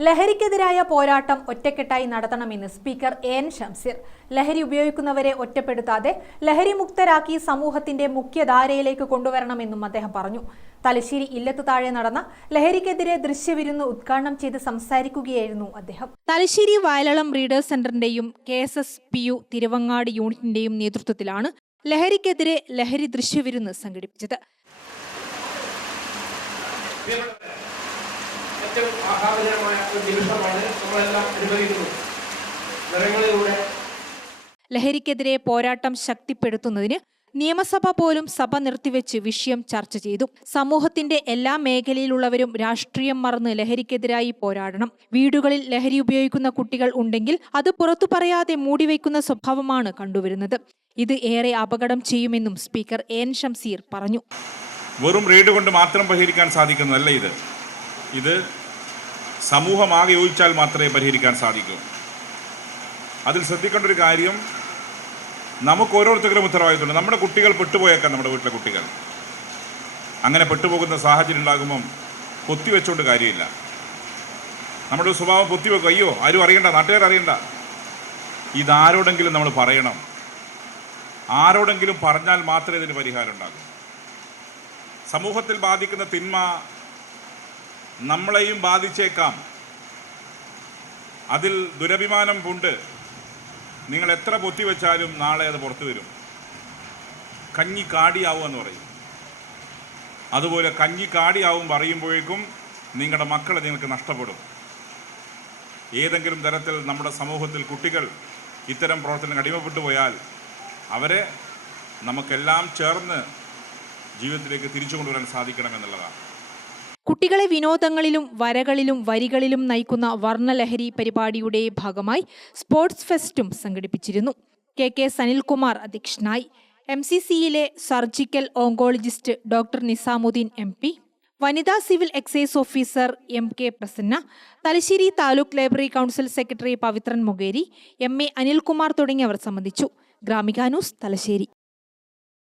ലഹരിക്കെതിരായ പോരാട്ടം ഒറ്റക്കെട്ടായി നടത്തണമെന്ന് സ്പീക്കർ എൻ ഷംസീർ. ലഹരി ഉപയോഗിക്കുന്നവരെ ഒറ്റപ്പെടുത്താതെ ലഹരി മുക്തരാക്കി സമൂഹത്തിന്റെ മുഖ്യധാരയിലേക്ക് കൊണ്ടുവരണമെന്നും അദ്ദേഹം പറഞ്ഞു. തലശ്ശേരി ഇല്ലത്തു താഴെ നടന്ന ലഹരിക്കെതിരെ ദൃശ്യവിരുന്ന് ഉദ്ഘാടനം ചെയ്ത് സംസാരിക്കുകയായിരുന്നു അദ്ദേഹം. തലശ്ശേരി വയലളം റീഡേഴ്സ് സെന്ററിന്റെയും KSSPU തിരുവങ്ങാട് യൂണിറ്റിന്റെയും നേതൃത്വത്തിലാണ് ലഹരിക്കെതിരെ ലഹരി ദൃശ്യവിരുന്ന് സംഘടിപ്പിച്ചത്. ഏറ്റവും ആഹ്ലാദകരമായ ഒരു നിമിഷമാണ് നമ്മളെല്ലാം അനുഭവിക്കുന്നത്. ലഹരിക്കെതിരെ പോരാട്ടം ശക്തിപ്പെടുത്തുന്നതിന് നിയമസഭ പോലും സഭ നിർത്തിവെച്ച് വിഷയം ചർച്ച ചെയ്തു. സമൂഹത്തിന്റെ എല്ലാ മേഖലയിലുള്ളവരും രാഷ്ട്രീയം മറന്ന് ലഹരിക്കെതിരായി പോരാടണം. വീടുകളിൽ ലഹരി ഉപയോഗിക്കുന്ന കുട്ടികൾ ഉണ്ടെങ്കിൽ അത് പുറത്തു പറയാതെ മൂടിവെക്കുന്ന സ്വഭാവമാണ് കണ്ടുവരുന്നത്. ഇത് ഏറെ അപകടം ചെയ്യുമെന്നും സ്പീക്കർ എൻ ഷംസീർ പറഞ്ഞു. വെറും റെയ്ഡ് കൊണ്ട് മാത്രം പരിഹരിക്കാൻ സാധിക്കുന്നതല്ല ഇത് സമൂഹമാകെ യോജിച്ചാൽ മാത്രമേ പരിഹരിക്കാൻ സാധിക്കൂ. അതിൽ ശ്രദ്ധിക്കേണ്ട ഒരു കാര്യം, നമുക്ക് ഓരോരുത്തർക്കും ഉത്തരവാദിത്തമുണ്ട്. നമ്മുടെ കുട്ടികൾ പെട്ടുപോയേക്കാം. നമ്മുടെ വീട്ടിലെ കുട്ടികൾ അങ്ങനെ പെട്ടുപോകുന്ന സാഹചര്യം ഉണ്ടാകുമ്പം പൊത്തിവെച്ചുകൊണ്ട് കാര്യമില്ല. നമ്മുടെ സ്വഭാവം പൊത്തിവെക്കും. അയ്യോ, ആരും അറിയണ്ട, നാട്ടുകാർ അറിയണ്ട. ഇതാരോടെങ്കിലും നമ്മൾ പറയണം. ആരോടെങ്കിലും പറഞ്ഞാൽ മാത്രമേ ഇതിന് പരിഹാരം ഉണ്ടാകൂ. സമൂഹത്തിൽ ബാധിക്കുന്ന തിന്മ നമ്മളെയും ബാധിച്ചേക്കാം. അതിൽ ദുരഭിമാനം കൊണ്ട് നിങ്ങൾ എത്ര പൊത്തിവെച്ചാലും നാളെ അത് പുറത്തു വരും. കഞ്ഞി കാടിയാവും എന്ന് പറയും. അതുപോലെ കഞ്ഞി കാടിയാവും പറയുമ്പോഴേക്കും നിങ്ങളുടെ മക്കളെ നിങ്ങൾക്ക് നഷ്ടപ്പെടും. ഏതെങ്കിലും തരത്തിൽ നമ്മുടെ സമൂഹത്തിൽ കുട്ടികൾ ഇത്തരം പ്രവർത്തനങ്ങൾ അടിമപ്പെട്ടു പോയാൽ അവരെ നമുക്കെല്ലാം ചേർന്ന് ജീവിതത്തിലേക്ക് തിരിച്ചു കൊണ്ടുവരാൻ സാധിക്കണമെന്നുള്ളതാണ്. കുട്ടികളെ വിനോദങ്ങളിലും വരകളിലും വരികളിലും നയിക്കുന്ന വർണ്ണലഹരി പരിപാടിയുടെ ഭാഗമായി സ്പോർട്സ് ഫെസ്റ്റും സംഘടിപ്പിച്ചിരുന്നു. KK സനിൽകുമാർ അധ്യക്ഷനായി. MCCയിലെ surgical oncologist doctor Nizamuddin MP, വനിതാ civil excise officer MK Prasanna, Thalassery taluk library council secretary Pavithran Mukheri, MA Anilkumar തുടങ്ങിയവർ സംബന്ധിച്ചു. ഗ്രാമിക ന്യൂസ്, തലശ്ശേരി.